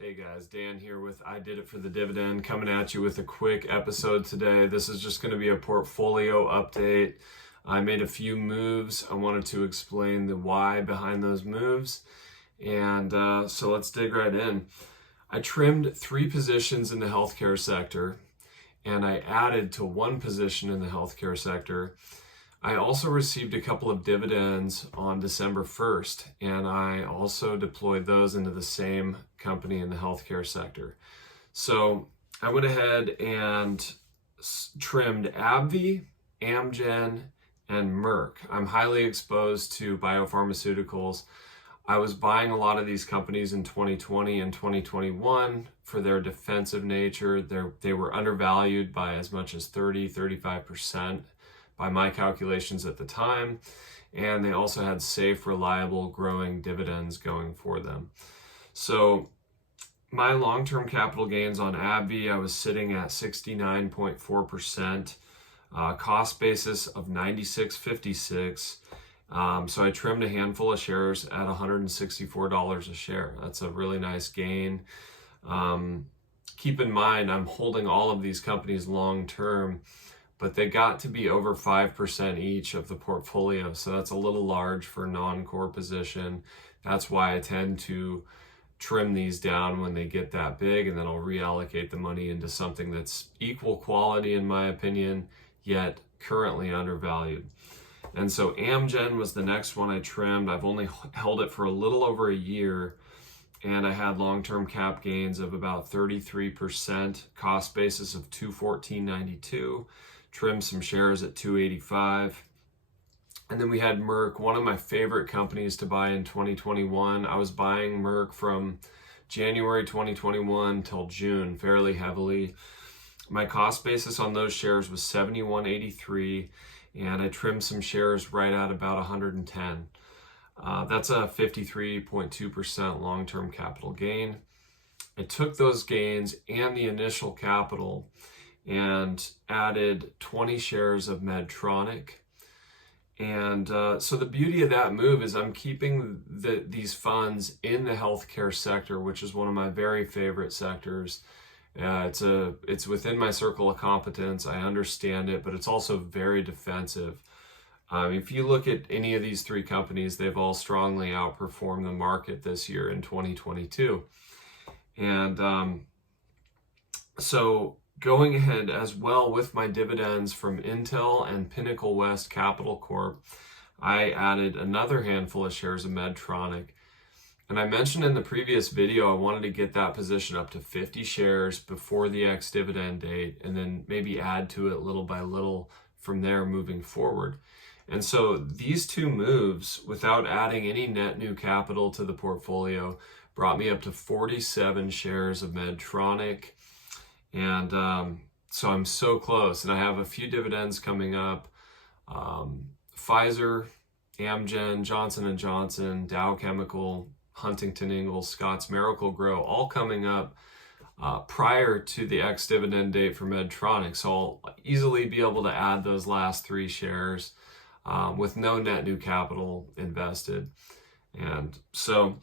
Hey guys, Dan here with I Did It for the Dividend, coming at you with a quick episode today. This is just going to be a portfolio update. I made a few moves. I wanted to explain the why behind those moves. And so let's dig right in. I trimmed 3 positions in the healthcare sector, and I added to 1 position in the healthcare sector. I also received a couple of dividends on December 1st, and I also deployed those into the same company in the healthcare sector. So I went ahead and trimmed AbbVie, Amgen, and Merck. I'm highly exposed to biopharmaceuticals. I was buying a lot of these companies in 2020 and 2021 for their defensive nature. They were undervalued by as much as 35% by my calculations at the time, and they also had safe, reliable, growing dividends going for them. So my long-term capital gains on AbbVie, I was sitting at 69.4%, cost basis of 96.56. So I trimmed a handful of shares at $164 a share. That's a really nice gain. Keep in mind, I'm holding all of these companies long-term, but they got to be over 5% each of the portfolio. So that's a little large for a non-core position. That's why I tend to trim these down when they get that big, and then I'll reallocate the money into something that's equal quality in my opinion, yet currently undervalued. And so Amgen was the next one I trimmed. I've only held it for a little over a year, and I had long-term cap gains of about 33%, cost basis of $214.92. Trimmed some shares at $285. And then we had Merck, one of my favorite companies to buy in 2021. I was buying Merck from January 2021 till June fairly heavily. My cost basis on those shares was $71.83, and I trimmed some shares right at about 110. That's a 53.2% long-term capital gain. I took those gains and the initial capital and added 20 shares of Medtronic. And so the beauty of that move is I'm keeping these funds in the healthcare sector, which is one of my very favorite sectors. It's within my circle of competence. I understand it, but it's also very defensive. If you look at any of these 3 companies, they've all strongly outperformed the market this year in 2022. And so going ahead as well with my dividends from Intel and Pinnacle West Capital Corp, I added another handful of shares of Medtronic. And I mentioned in the previous video, I wanted to get that position up to 50 shares before the ex-dividend date, and then maybe add to it little by little from there moving forward. And so these 2 moves, without adding any net new capital to the portfolio, brought me up to 47 shares of Medtronic. And so I'm so close, and I have a few dividends coming up. Pfizer, Amgen, Johnson & Johnson, Dow Chemical, Huntington Ingalls, Scotts Miracle-Gro, all coming up prior to the ex-dividend date for Medtronic. So I'll easily be able to add those last 3 shares with no net new capital invested. And so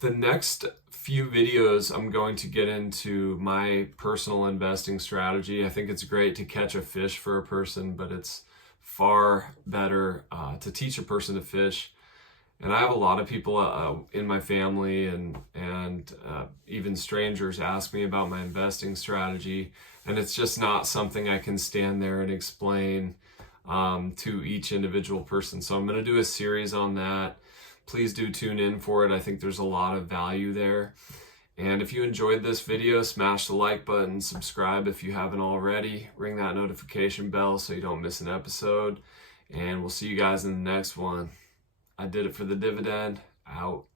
the next few videos, I'm going to get into my personal investing strategy. I think it's great to catch a fish for a person, but it's far better to teach a person to fish. And I have a lot of people in my family and even strangers ask me about my investing strategy, and it's just not something I can stand there and explain to each individual person. So I'm going to do a series on that. Please do tune in for it. I think there's a lot of value there. And if you enjoyed this video, smash the like button, subscribe if you haven't already, ring that notification bell so you don't miss an episode. And we'll see you guys in the next one. I Did It for the Dividend. Out.